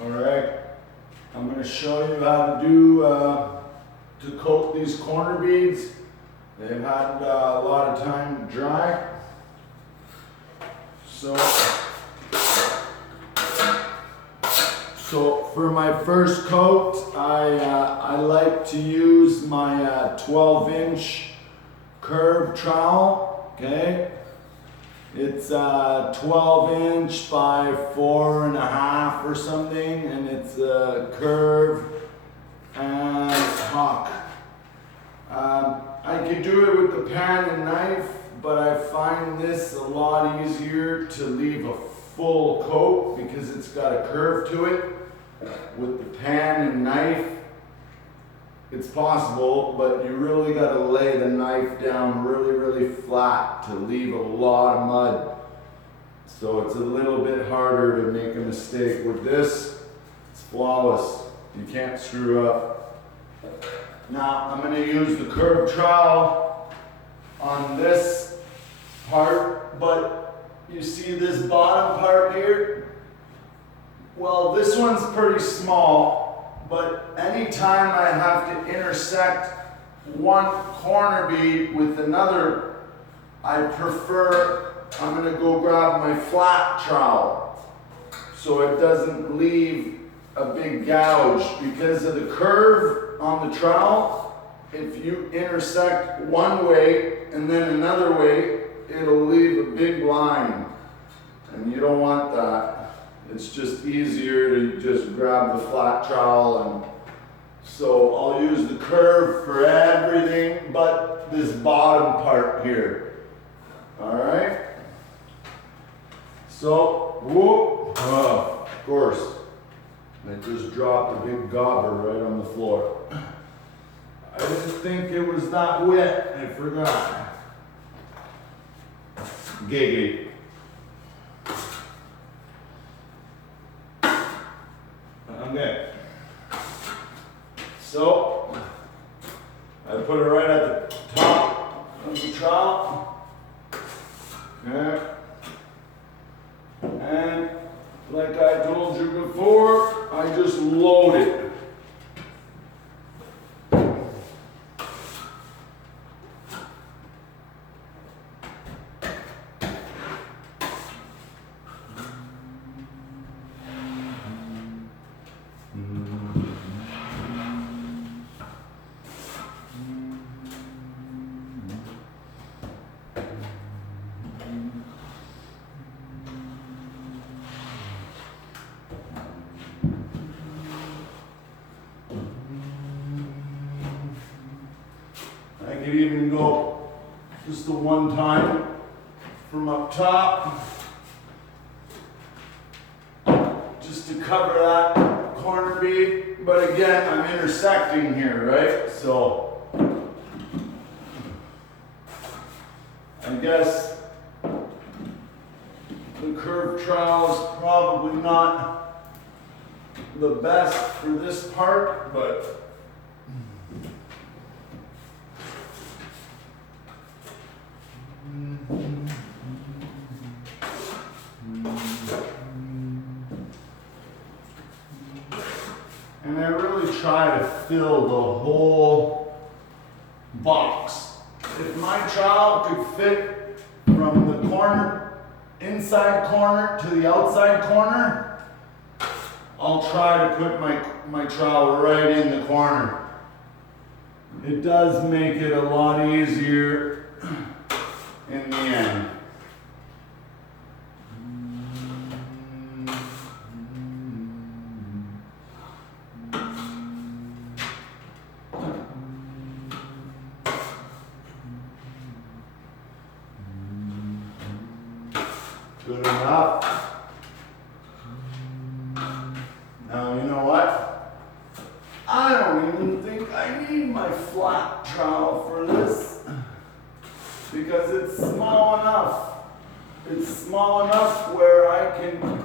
Alright, I'm going to show you how to do to coat these corner beads. They've had a lot of time to dry. So for my first coat, I like to use my 12-inch curved trowel. Okay, it's 12-inch by 4.5 or something, and it's curved and hawk. I could do it with the pan and knife, but I find this a lot easier to leave a full coat because it's got a curve to it. With the pan and knife, it's possible, but you really got to lay the knife down really flat to leave a lot of mud. So it's a little bit harder to make a mistake. With this, it's flawless. You can't screw up. Now I'm going to use the curved trowel on this part, but you see this bottom part here? Well, this one's pretty small, but anytime I have to intersect one corner bead with another, I'm going to go grab my flat trowel so it doesn't leave a big gouge. Because of the curve on the trowel, if you intersect one way and then another way, it'll leave a big line, and you don't want that. It's just easier to just grab the flat trowel, and so I'll use the curve for everything but this bottom part here. Alright? So, whoop, of course, I just dropped a big gobber right on the floor. I didn't think it was that wet, I forgot. Giggity. Okay, so I put it right at the top of the trowel. Okay, and like I told you before, I just load it. I could even go just the one time from up top, just to cover that corner bead. But again, I'm intersecting here, right? So I guess the curved trowel is probably not the best for this part, but and I really try to fill the whole box. If my trowel could fit from the corner, inside corner to the outside corner, I'll try to put my trowel right in the corner. It does make it a lot easier in the end. Good enough. Now, you know what? I don't even think I need my flat trowel for this because it's small enough. It's small enough where I can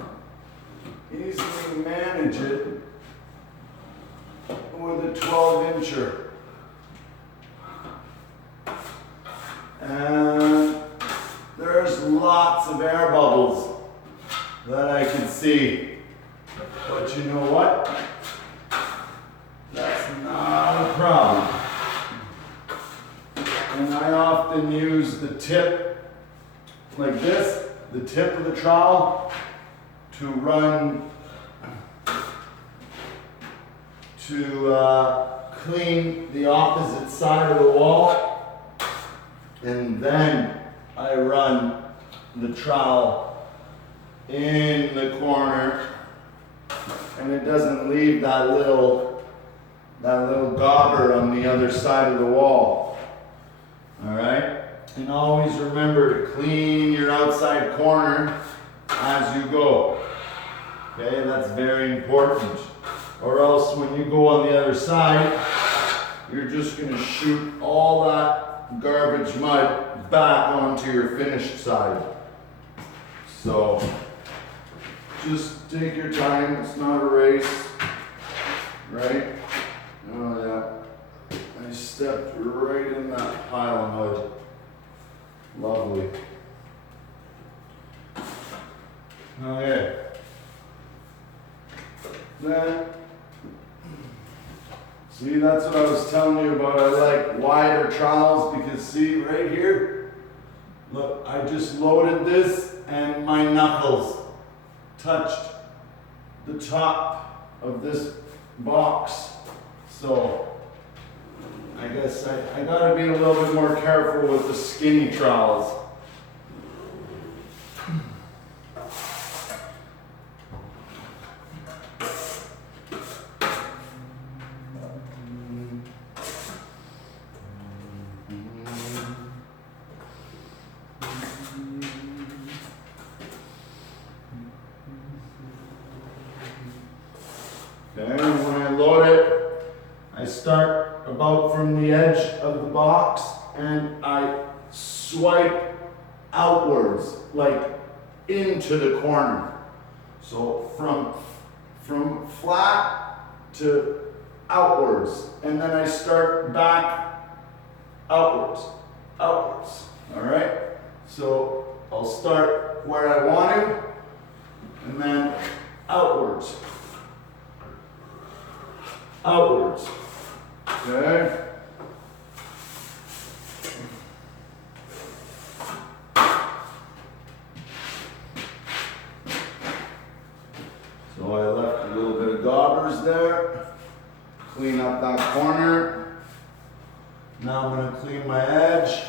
easily manage it with a 12-incher. And there's lots of air bubbles that I can see. But you know what? That's not a problem. And I often use the tip like this, the tip of the trowel, to run, to clean the opposite side of the wall. And then I run the trowel in the corner, and it doesn't leave that little gobber on the other side of the wall. All right? And always remember to clean your outside corner as you go. Okay, that's very important. Or else when you go on the other side, you're just gonna shoot all that garbage mud back onto your finished side. So just take your time, it's not a race, right? Oh yeah, I stepped right in that pile of mud. Lovely. Okay. Then, see, that's what I was telling you about. I like wider trowels because see right here, look, I just loaded this and my knuckles touched the top of this box. So I guess I gotta be a little bit more careful with the skinny trowels. Okay, and when I load it, I start about from the edge of the box and I swipe outwards, like into the corner. So from flat to outwards, and then I start back outwards, outwards. All right? So I'll start where I want to, and then outwards. Outwards. Okay. So I left a little bit of daubers there. Clean up that corner. Now I'm going to clean my edge.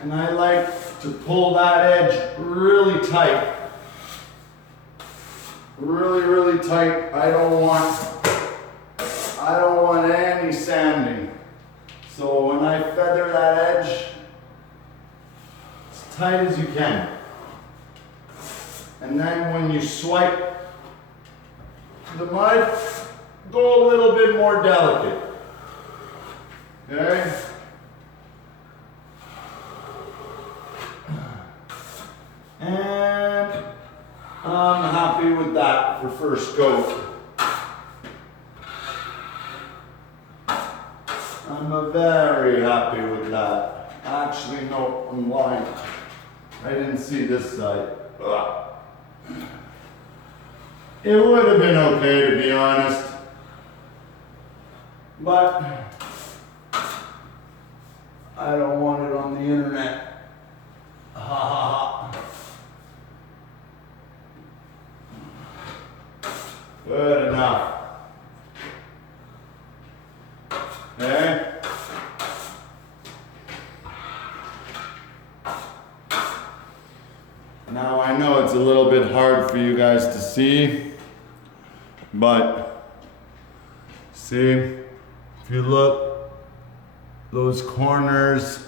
And I like to pull that edge really tight. Really, really tight. I don't want any sanding. So when I feather that edge, as tight as you can. And then when you swipe the mud, go a little bit more delicate. Okay? And I'm happy with that for first coat. I'm very happy with that. Actually, no, I'm lying. I didn't see this side. Ugh. It would have been okay, to be honest. But I don't want it on the internet. Ha ha ha. Good enough. Okay? Now I know it's a little bit hard for you guys to see, but see, if you look, those corners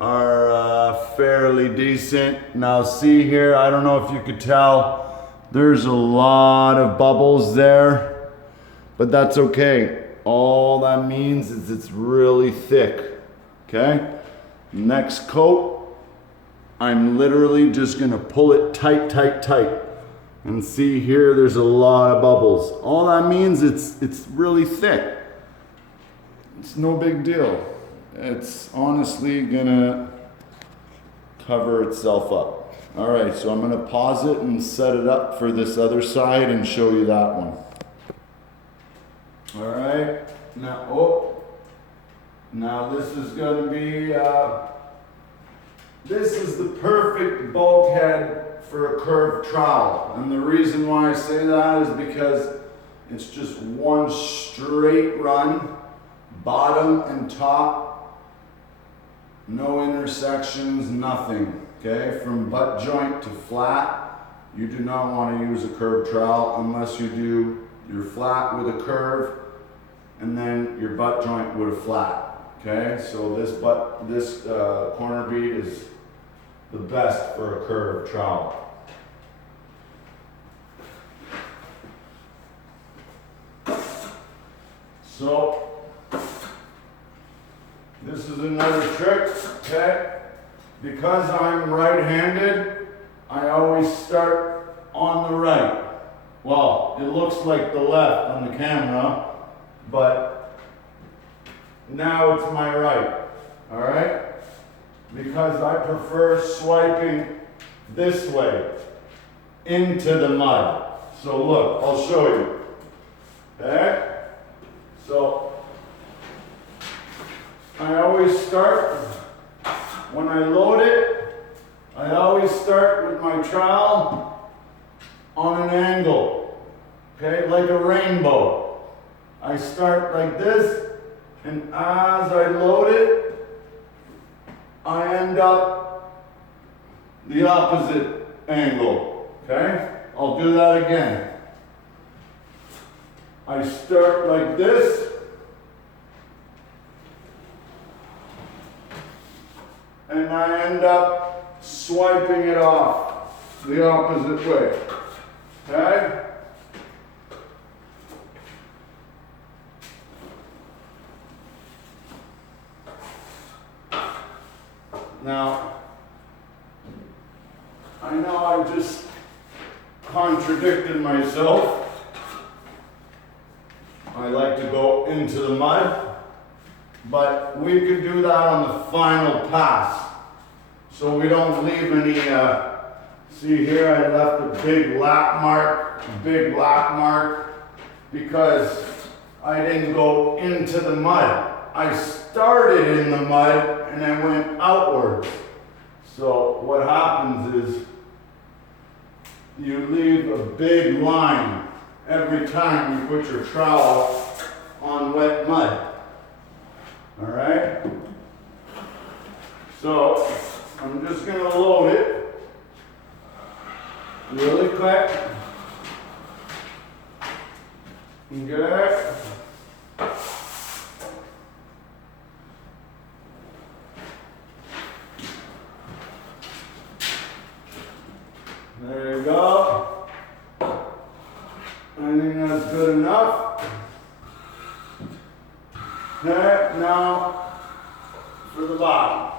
are fairly decent. Now see here, I don't know if you could tell, there's a lot of bubbles there, but that's okay. All that means is it's really thick, okay? Next coat, I'm literally just gonna pull it tight, tight, tight. And see here, there's a lot of bubbles. All that means it's really thick. It's no big deal. It's honestly gonna cover itself up. All right, so I'm gonna pause it and set it up for this other side and show you that one. All right, now this is gonna be, this is the perfect bulkhead for a curved trowel. And the reason why I say that is because it's just one straight run, bottom and top, no intersections, nothing. Okay, from butt joint to flat, you do not want to use a curved trowel unless you do your flat with a curve and then your butt joint with a flat. Okay, so this corner bead is the best for a curved trowel. So this is another trick, okay? Because I'm right-handed, I always start on the right. Well, it looks like the left on the camera, but now it's my right, all right? Because I prefer swiping this way into the mud. So look, I'll show you, okay? So I always start, when I load it, I always start with my trowel on an angle, okay, like a rainbow. I start like this, and as I load it, I end up the opposite angle, okay? I'll do that again. I start like this, and I end up swiping it off the opposite way, okay? Now, I know I just contradicted myself. I like to go into the mud, but we could do that on the final pass. So we don't leave any, see here I left a big lap mark, because I didn't go into the mud. I started in the mud and I went outwards. So what happens is you leave a big line every time you put your trowel on wet mud. All right? So I'm just gonna load it really quick. Okay. There you go. I think that's good enough. Okay, now for the bottom.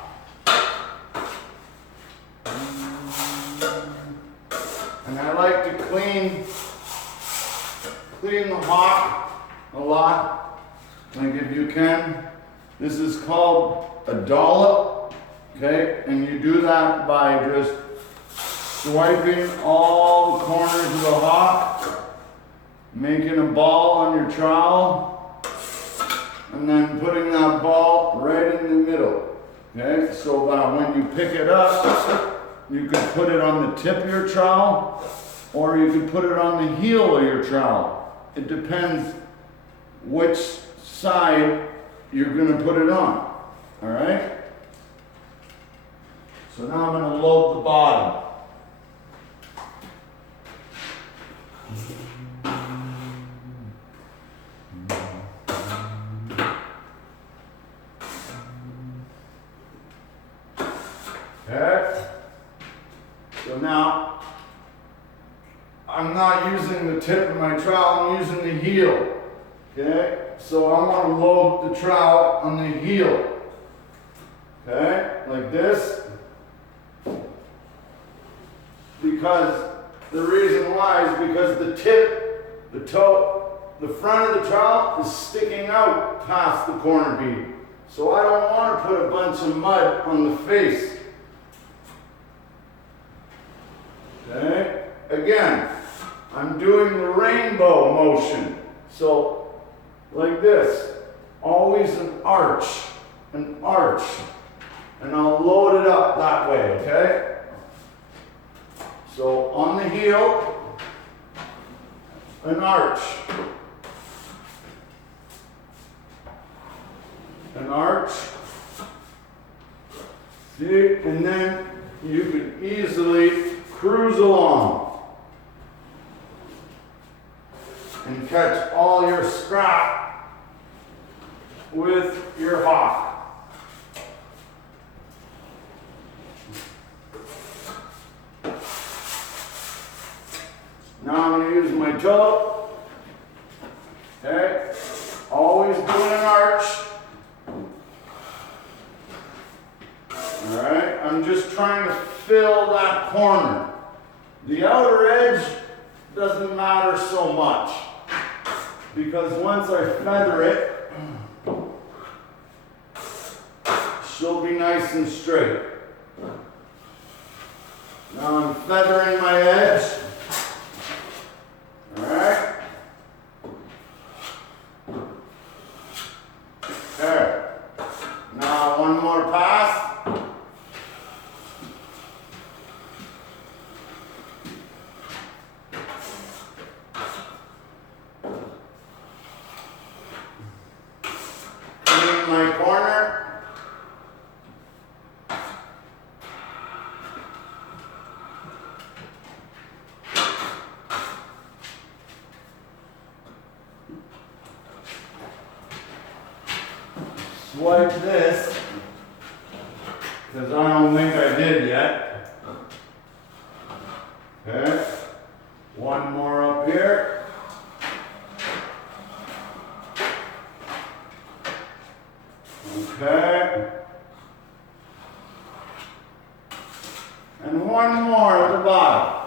And I like to clean the hawk a lot, like if you can. This is called a dollop, okay? And you do that by just swiping all the corners of the hawk, making a ball on your trowel, and then putting that ball right in the middle, okay? So that when you pick it up, you can put it on the tip of your trowel, or you can put it on the heel of your trowel. It depends which side you're gonna put it on, all right? So now I'm gonna load the bottom. Okay, so now I'm not using the tip of my trowel, I'm using the heel. Okay, so I want to load the trowel on the heel. Okay, like this. Because the reason why is because the tip, the toe, the front of the trowel is sticking out past the corner bead. So I don't want to put a bunch of mud on the face. again, I'm doing the rainbow motion. So, like this, always an arch, and I'll load it up that way, okay? So on the heel, an arch, see, and then you can easily cruise along and catch all your scrap with your hawk. Now I'm going to use my toe. Okay, always doing an arch. Alright, I'm just trying to fill that corner. The outer edge doesn't matter so much, because once I feather it, she'll be nice and straight. Now I'm feathering my edge. Alright? There. Now one more pass. Clean my corner. Swipe this, because I don't think I did yet. Okay, one more up here. Okay, and one more at the bottom.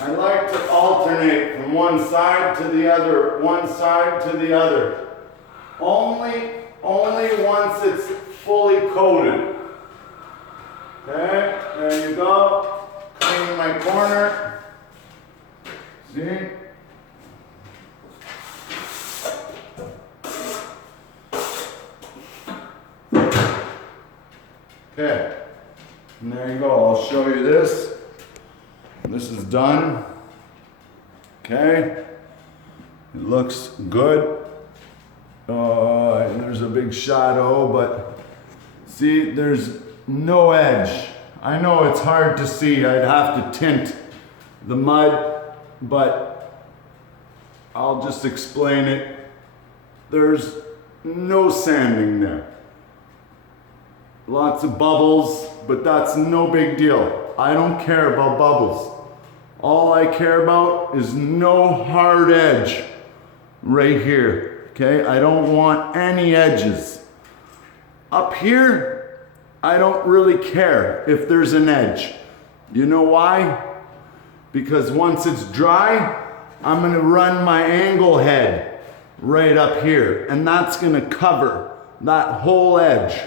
I like to alternate from one side to the other, Only once it's fully coated. Okay, there you go. Clean my corner. See? Okay, and there you go. I'll show you this. This is done. Okay, it looks good. There's a big shadow, but see, there's no edge. I know it's hard to see. I'd have to tint the mud, but I'll just explain it. There's no sanding there. Lots of bubbles, but that's no big deal. I don't care about bubbles. All I care about is no hard edge right here, okay? I don't want any edges. Up here, I don't really care if there's an edge. You know why? Because once it's dry, I'm gonna run my angle head right up here, and that's gonna cover that whole edge,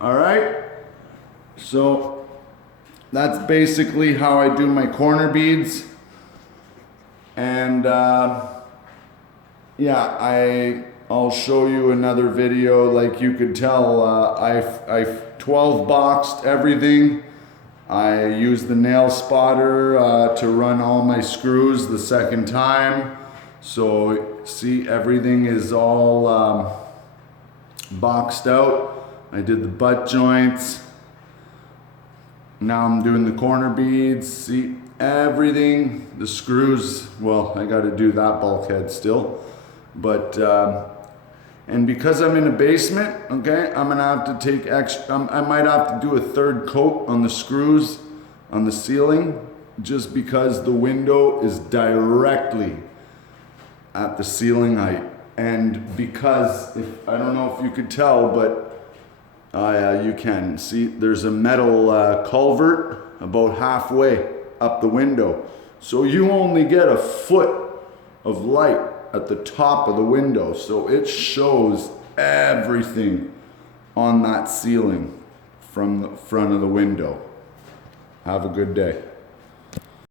all right? So, that's basically how I do my corner beads. And yeah, I'll show you another video. Like you could tell, I've 12 boxed everything. I used the nail spotter to run all my screws the second time. So see, everything is all boxed out. I did the butt joints. Now I'm doing the corner beads. See, everything, the screws, well, I got to do that bulkhead still. But, and because I'm in a basement, okay, I'm going to have to take extra, I might have to do a third coat on the screws on the ceiling, just because the window is directly at the ceiling height. And because, I don't know if you could tell, but you can see there's a metal culvert about halfway up the window. So you only get a foot of light at the top of the window. So it shows everything on that ceiling from the front of the window. Have a good day.